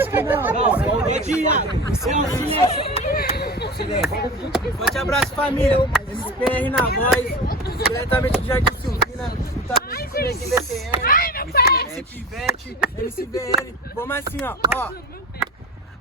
Acho que não. Não, é Thiago. Silêncio. Forte abraço, família. MPR na voz. Diretamente do Jardim Silvina. Juntamente com a equipe BTN. MC Pivete, MCBN. Vamos assim, ó.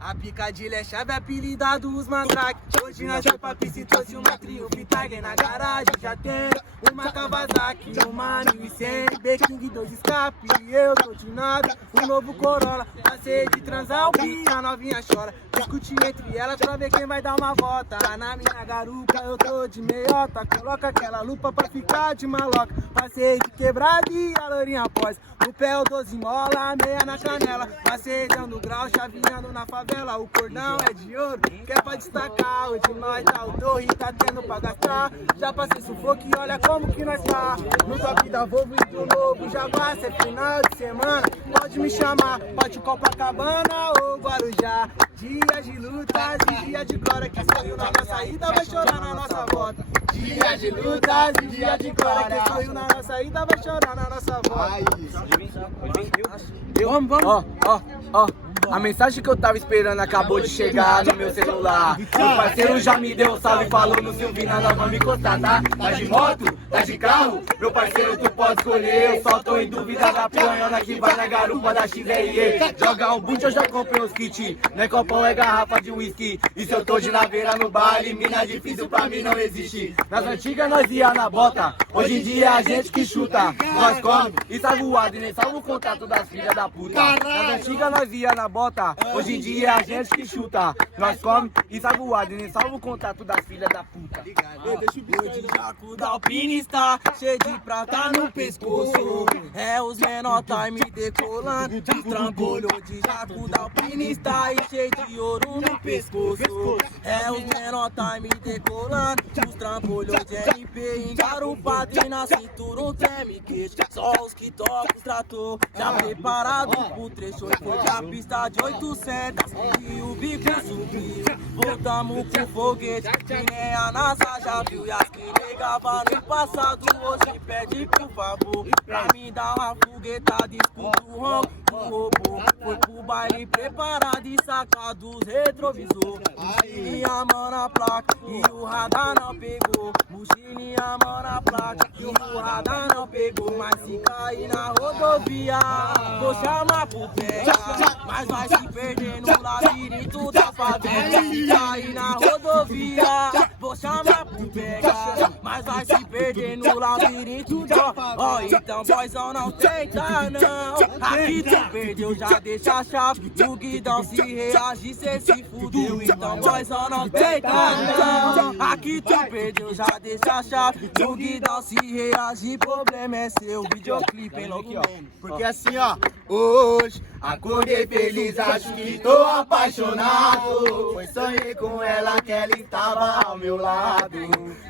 A picadilha é chave, apelidado os mandrake. Hoje nós vai pra pista e trouxe uma trio. Tiger na garagem, já tem uma Kawasaki, uma 1100, B-King, 2 escape. Eu tô de nave, um novo Corolla. Passei de transar, o a novinha chora. Discute entre elas pra ver quem vai dar uma volta. Na minha garupa eu tô de meiota. Coloca aquela lupa pra ficar de maloca. Passei de quebrada e a lourinha após. No pé eu 12 mola, meia na canela. Passei dando grau, chaveando na favela. O cordão é de ouro, que é pra destacar. Hoje nós tá o torre, tá tendo pra gastar. Já passei sufoco e olha como que nós tá. No top da Volvo e do novo Jaguar. Se é final de semana, pode me chamar. Pode Copacabana ou Guarujá. Dias de lutas e dia de glória. Que saiu na nossa ida vai chorar na nossa volta. Dia de lutas e dia de glória. Que saiu na nossa ida vai chorar na nossa volta. Vamos. Ó. A mensagem que eu tava esperando acabou de chegar no meu celular. Meu parceiro já me deu um salve e falou no Silvina, nós vamos encostar, tá? Tá de moto? Tá de carro? Meu parceiro, tu pode escolher. Eu só tô em dúvida da piranhona que vai na garupa da XRE. Joga um boot, eu já comprei uns kits. Não é copão, é garrafa de whisky. E se eu tô de naveira no baile, mina difícil pra mim não existe. Nas antigas nós ia na bota, hoje em dia é a gente que chuta. Nós come e sai voado e nem salva o contato das filhas da puta. Nas antigas nós ia na bota, hoje em dia é a gente que chuta. Nós come e sai voado e nem salva o contato das filhas da puta. O de Jaco da Alpine está cheio de prata no pescoço. É os menor time decolando. Os trambolhos de Jaco da Alpine está cheio de ouro no pescoço. É os menor time decolando. Os trambolhos de RP engarupado e na cintura um treme queixo. Só os que tocam os trator já preparado pro trecho. Foi a pista de 800 e o bico subiu. Voltamos pro foguete que nem a NASA já viu. E as que negava no passado hoje pede por favor pra mim dar uma foguetada. Escuta o ronco, o robô foi pro baile preparado e saca dos retrovisor. Mochilinha, mão na placa e o radar não pegou. Mochilinha, mão na placa e o radar não pegou. Mas se cair na rodovia, vou chamar pro pega. Mas vai se perder no labirinto da favela. Se cair na rodovia, vou chamar pro pega. Mas vai se perder no labirinto da favela. Então boyzão não tenta não. Aqui tu perdeu, já deixa a chave. O guidão se reagir, cê se fudeu. Então boyzão não tenta não. Aqui tu perdeu, já deixa a chave. O guidão se reagir, problema é seu. Videoclipe, hein, louco? Porque assim, ó, hoje acordei feliz, acho que tô apaixonado. Foi sonhei com ela, que ela estava ao meu lado.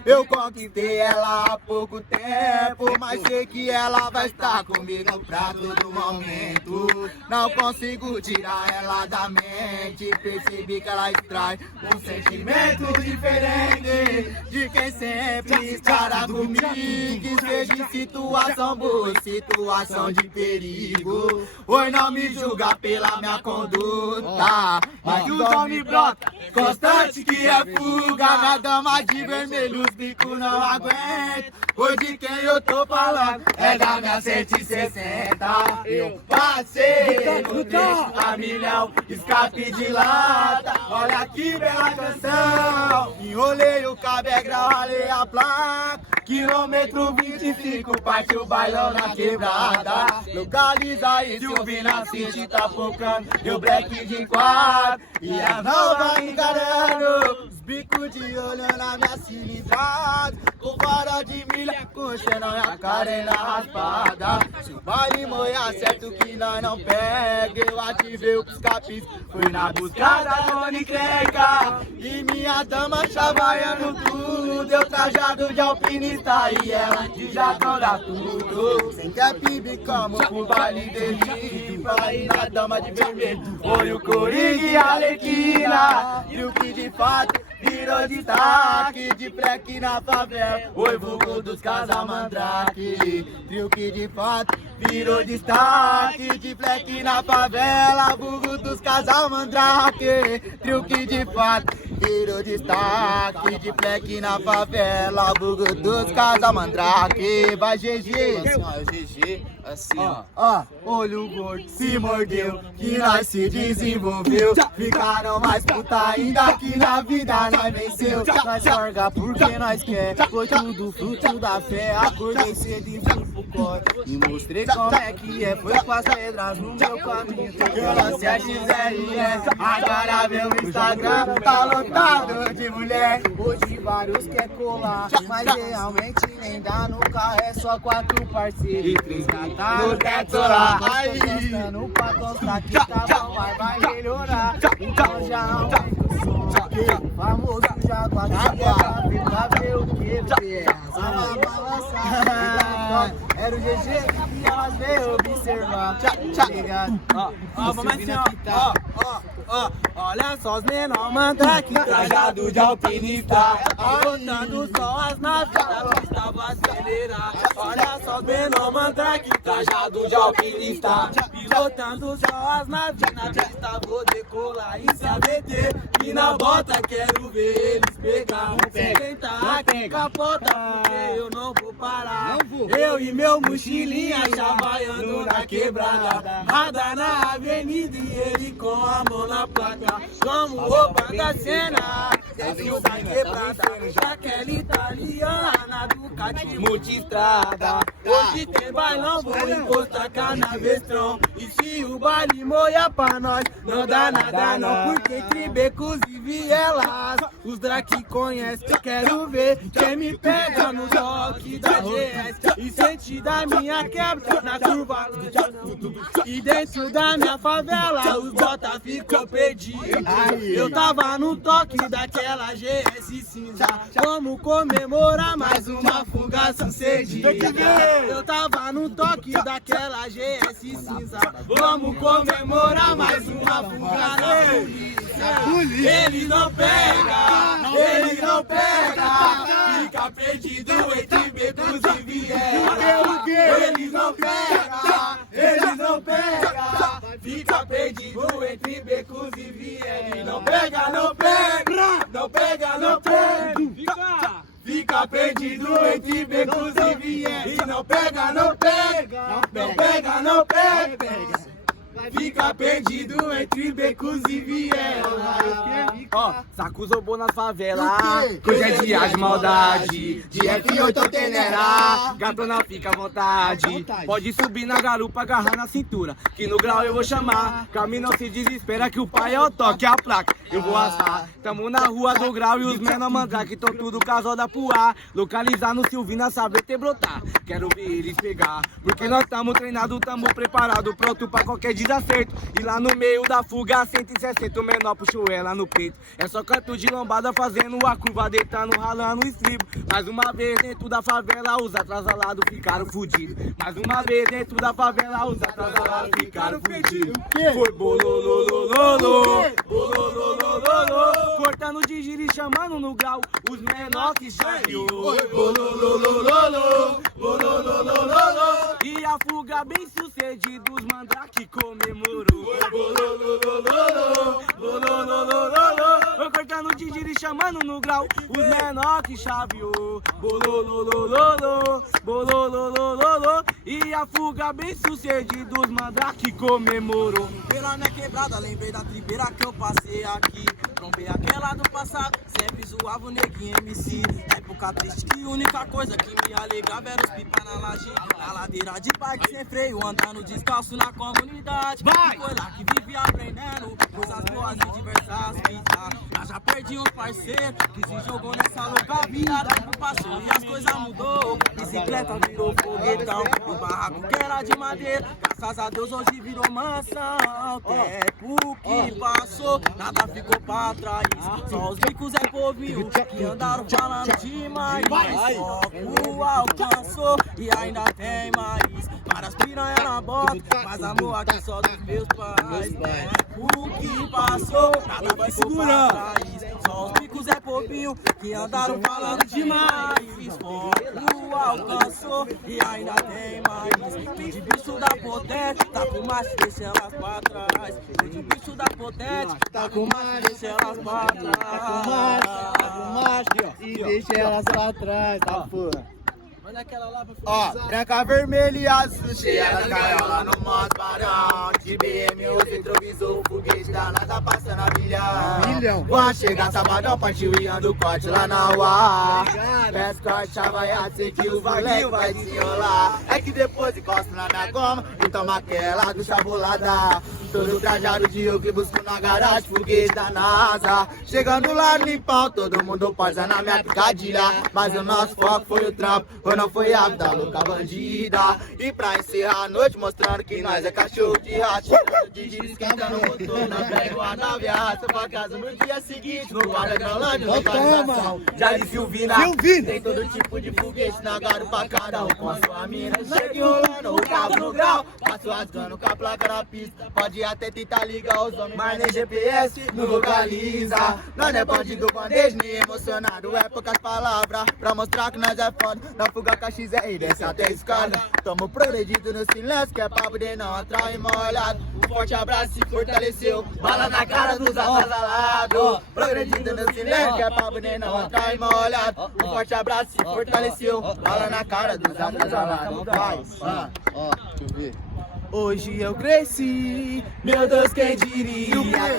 Eu conquistei ela há pouco tempo, mas sei que ela vai estar comigo pra todo momento. Não consigo tirar ela da mente, percebi que ela extrai um sentimento diferente de quem sempre estará comigo. Seja em situação boa, situação de perigo. Oi, não me julga pela minha conduta, mas o nome brota constante que é fuga. Na dama de vermelho os bico não aguenta. Oi, de quem eu tô falando é da minha 160. Eu passei no trecho a milhão, escape de lata. Olha que bela canção. Enrolei o cabegrau, ralei a placa. Quilômetro 25, partiu o bailão na quebrada. Localiza aí, Silvina City tá focando. E o black de 4 e a nova encarando. Os bicos de olho na minha cilindrada. Com vara de milha, com xenão e a carena raspada. Se o baile moia, certo que nós não pega. Eu ativei o pisca-pisca, fui na busca da dona encrenca. E minha dama chavaiando tudo. Eu trajado de alpinista e ela de jacão dá tudo. Sem cap, bicamos pro baile dele. Vai na dama de vermelho, foi o Coringa e a Arlequina. E o que de fato virou destaque de preque na favela. Oi, vulgo dos casamandrake. Trio que de fato virou destaque de fleque na favela. Vulgo dos casamandrake. casal mandrake, truque de fato, virou destaque de black na favela, bugo dos casal mandrake, vai GG. Assim, ó, GG, assim, ó. Ó, olho gordo se mordeu, que nós se desenvolveu. Ficaram mais puta ainda que na vida nós venceu. Nós larga porque nós quer, foi tudo fruto da fé. Acordei cedo e fui pro core e mostrei como é que é. Foi com as pedras no meu caminho, eu lancei a XRS. Agora meu Instagram tá lotado de mulher. Hoje vários quer colar, mas realmente nem dá. No carro é só 4 parceiros e 3 gata no teto lá. Aí, gostando pra gostar que tá bom, mas vai melhorar. Então já aumenta o som, o famoso Jaguar. Que pra ver o que era o GG e elas veio observar. Ligado? Ó, vamos assim, ó. Olha só os menor mandrake, trajado de alpinista, botando só as naves da pista pra acelerar. Olha só os menor mandrake, trajado de alpinista, pilotando só as naves na pista, vou decolar e se ameter. E na bota quero ver eles pegar. Se tentar aqui capota, porque eu não vou parar. Eu e meu mochilinha chavaiando na quebrada, rada na avenida e ele com a mão na placa. Como roupa da cena, desceu da quebrada, aquela italiana Ducati multistrada. Hoje tem bailão, vou encostar canavestrão. E se o baile molha pra nós, não dá nada não. Porque entre becos e vielas, os drag conhecem. Quero ver quem me pega no toque da GS e sente da minha quebra na curva. E dentro da minha favela, os bota ficou perdido. Eu tava no toque daquela GS cinza. Vamos comemorar mais uma fuga sucedida. Eu tava no toque daquela GS cinza. Vamos comemorar mais uma fuga na polícia. Ele não pega, ele não pega. Fica perdido entre becos e vielas. Ele não pega, ele não pega. Fica perdido entre becos e vielas. Não pega, não pega, não pega, não pega. Fica perdido entre becos e vielas. E não pega, não pega, não pega, não pega. Fica perdido entre becos e vielas. Ó, saco zobou na favela, coisa é dia de maldade. De F8 eu tenera, gatona fica à vontade. Pode subir na garupa, agarrar na cintura, que no grau eu vou chamar. Caminho não se desespera que o pai é o toque, a placa eu vou assar. Tamo na rua do grau e os menor mandrake tão tudo casal da puar. Localizar no Silvina, saber te brotar. Quero ver eles pegar, porque nós tamo treinado, tamo preparado, pronto pra qualquer desacerto. E lá no meio da fuga, 160, o menor puxou ela no peito. É só canto de lombada fazendo a curva, deitando, ralando o estribo. Mais uma vez dentro da favela, os atrasalados ficaram fudidos. Mais uma vez dentro da favela, os atrasalados ficaram fudidos. Foi bolololololo, bolololololo, cortando de giro e chamando no grau os menor que chateou. Foi bolololololo, bolololololo, e a fuga bem sucedida, os mandrake comemorou. Bolololololo, bolololololo, cortando de giro e chamando no grau os menor que chaveou. Bolololololo, bolololololo, e a fuga bem sucedida, os mandrake comemorou. Pela minha quebrada, lembrei da tribeira que eu passei aqui. Trombei aquela do passado, sempre zoava o neguinho MC. Época triste que a única coisa que me alegava era os pipa na laje. Na ladeira de bike sem freio, andando descalço na comunidade. Vai! Foi lá que vivi aprendendo coisas boas e diversas vidas. Eu já perdi uns parceiros que se jogou nessa louca vida. O tempo passou e as coisas mudou. Bicicleta virou foguetão, o barraco que era de madeira, graças a Deus hoje virou mansão. Tempo que passou, nada ficou pra trás. Só os ricos é povinho que andaram falando demais. Foco alcançou e ainda tem mais. Várias piranhas na bota, mas amor aqui só dos meus pais. Tempo que passou, nada ficou pra trás. Só Só os picos é bobinho que andaram falando demais. Fogo alcançou e ainda tem mais. De bicho da potente, tá com macho, deixa elas pra trás. De bicho da potente, tá com macho, deixa elas pra trás. Tá com macho, e deixa elas pra trás, tá porra. Manda aquela lá pra Ó, finalizar. branca, vermelha e azul, cheia da gaiola no Mosbarão. De BM, o retrovisor, foguete da NASA passando a milhão. Quando chegar sabadão, partiu e ando corte lá na UA. Peço corte, chavaiado, sei que o moleque vai desenrolar. É que depois encosta na minha goma e toma aquela do chabolada. Todo trajado de eu que busco na garagem, foguete da NASA. Chegando lá limpão, todo mundo posa na minha picadilha. Mas o nosso foco foi o trampo, ou não foi a vida louca bandida. E pra encerrar a noite, mostrando que nós é cachorro de rato. De esquentando o motor, na pega a nave, arrasta pra casa no dia seguinte. No guarda Grolândia, no guarda. Já disse o Vina, tem todo tipo de foguete na garupa, cada um com a sua mina. Chega enrolando o cabo no grau, passo rasgando com a placa na pista. Pode até tentar ligar os homens, mas nem GPS não localiza. Nós não é bandido, bandeja, nem emocionado. É poucas palavras pra mostrar que nós é foda. Na fuga com a XR, desce até a escada. Tamo progredido no silêncio, que é pra poder não atrair molhado. Um forte abraço se fortaleceu, bala na cara dos atrasalados. Progredido no silêncio, que é pra poder não atrair molhado. Um forte abraço se fortaleceu, bala na cara dos atrasalados. Vai, ó, deixa eu ver. Hoje eu cresci, meu Deus, quem diria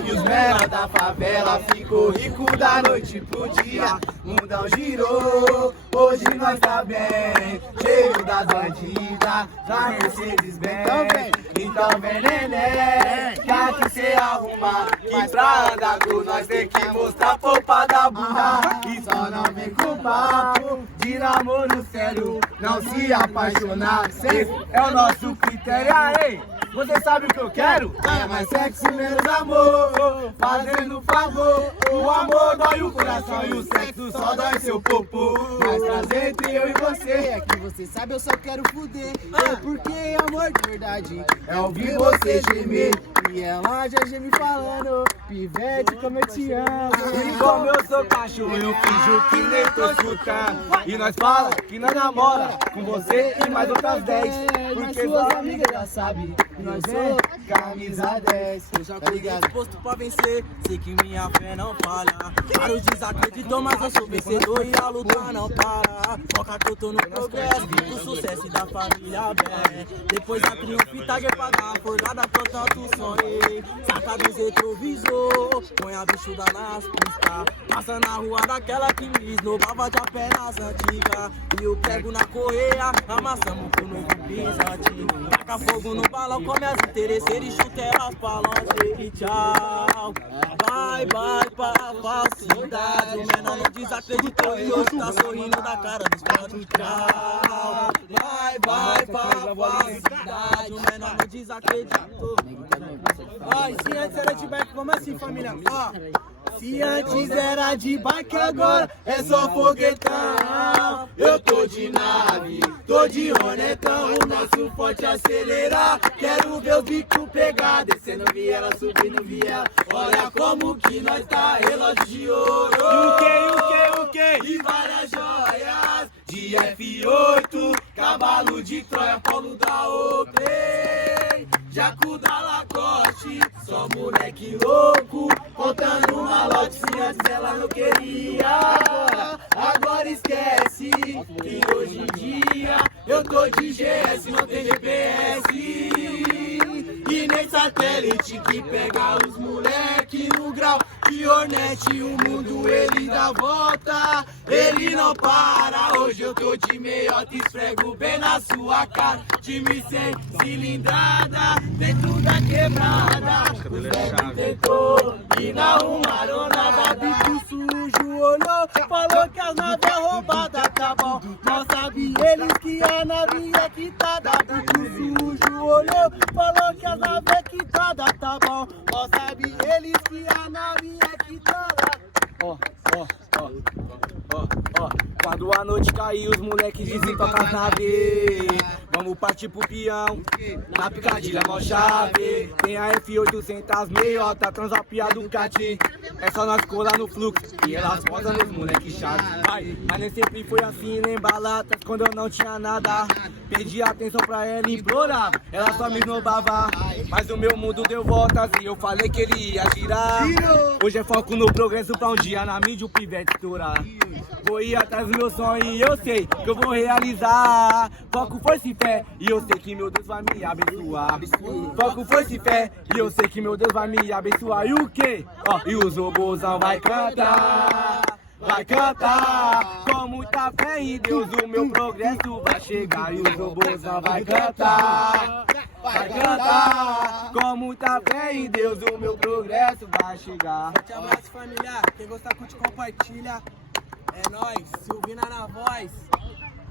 que os menores da favela ficou rico da noite pro dia. Mundão girou, hoje nós tá bem, cheio das bandidas, na Mercedes Benz. Então vem neném, que aqui cê arruma, que pra andar com nós tem que mostrar polpa da bunda. E só não vem com papo de namoro sério, não se apaixonar, esse é o nosso critério. Aí, você sabe o que eu quero? É mais sexo, menos amor, fazendo favor. O amor dói o coração e o sexo só dói seu popô. Mas prazer entre eu e você é que você sabe, eu só quero fuder. É porque amor de verdade é ouvir você gemer. E ela já geme falando, pivete, como eu te amo. E como eu sou cachorro, eu finjo que nem tô escutando. E nós fala que nós namora com você e mais outras 10. Porque suas amigas já sabem que nós é camisa 10. Eu já tô disposto pra vencer, sei que minha fé não falha. Vários desacreditou, mas eu sou vencedor e a luta não para. Foca que eu tô no progresso, do sucesso e da família bem. Depois da triunfita, pra dar uma forgada que eu tanto sonhei. Saca dos retrovisor, põe a bichuda nas pistas. Passa na rua daquela que me esnobava de a pé nas antigas. E eu pego na correia, amassamos pro novo pisante. Taca fogo no balão, come as interesseiras e chuta elas pra longe e tchau. Vai pra falsidade, o menor não desacreditou e hoje tá sorrindo da cara dos panos. Tchau. Vai pra falsidade, o menor não desacreditou. Ó, e se antes era de bike, como assim, família? Ó, se antes era de bike, agora é só foguetão. Eu tô de nave, tô de honetão. O nosso forte acelerar, quero ver os bicos pegar. Descendo viela, subindo viela. Olha como que nós tá, relógio de ouro. E o que? E várias joias de F8, cavalo de Troia, Paulo da Oakley, Jaco da Lacoste, só moleque louco, contando malote, se antes ela não queria. Agora esquece que hoje em dia eu tô de GS, não tem GPS. E nem satélite que pega os moleque no grau. E Hornet, o mundo ele dá volta, ele não para. Hoje eu tô de meiota, esfrego bem na sua cara. Time sem cilindrada, dentro da quebrada. O Zé tentou e não arrumaram nada. Bicho sujo olhou, falou que as naves é roubada, tá bom. Mal sabe eles que a nave é quitada. Bicho sujo olhou, falou que as naves é quitada, tá bom. Mal sabe eles que a nave é quitada. Ó. Quando a noite cair, os moleques dizem toca as naves. Vamos partir pro peão, na picadilha mó chave. Tem a F800 meiota, transalpia Ducati. É só nós colar no fluxo e elas posam nos moleques chave. Mas nem sempre foi assim, nem balatas, quando eu não tinha nada. Pedi atenção pra ela e implorava, ela só me esnobava. Mas o meu mundo deu voltas e eu falei que ele ia girar. Hoje é foco no progresso pra um dia na mídia o pivete estourar. Vou ir atrás do meu sonho e eu sei que eu vou realizar. Foco, força e fé e eu sei que meu Deus vai me abençoar. Foco, força e fé e eu sei que meu Deus vai me abençoar. E o que? E os robôzão vai cantar. Vai cantar, com muita fé em Deus o meu progresso vai chegar. E os robôzão vai cantar. Vai cantar, com muita fé em Deus o meu progresso vai chegar. Forte abraço, família. Quem gostar, curte, compartilha. É nóis, Silvina na voz.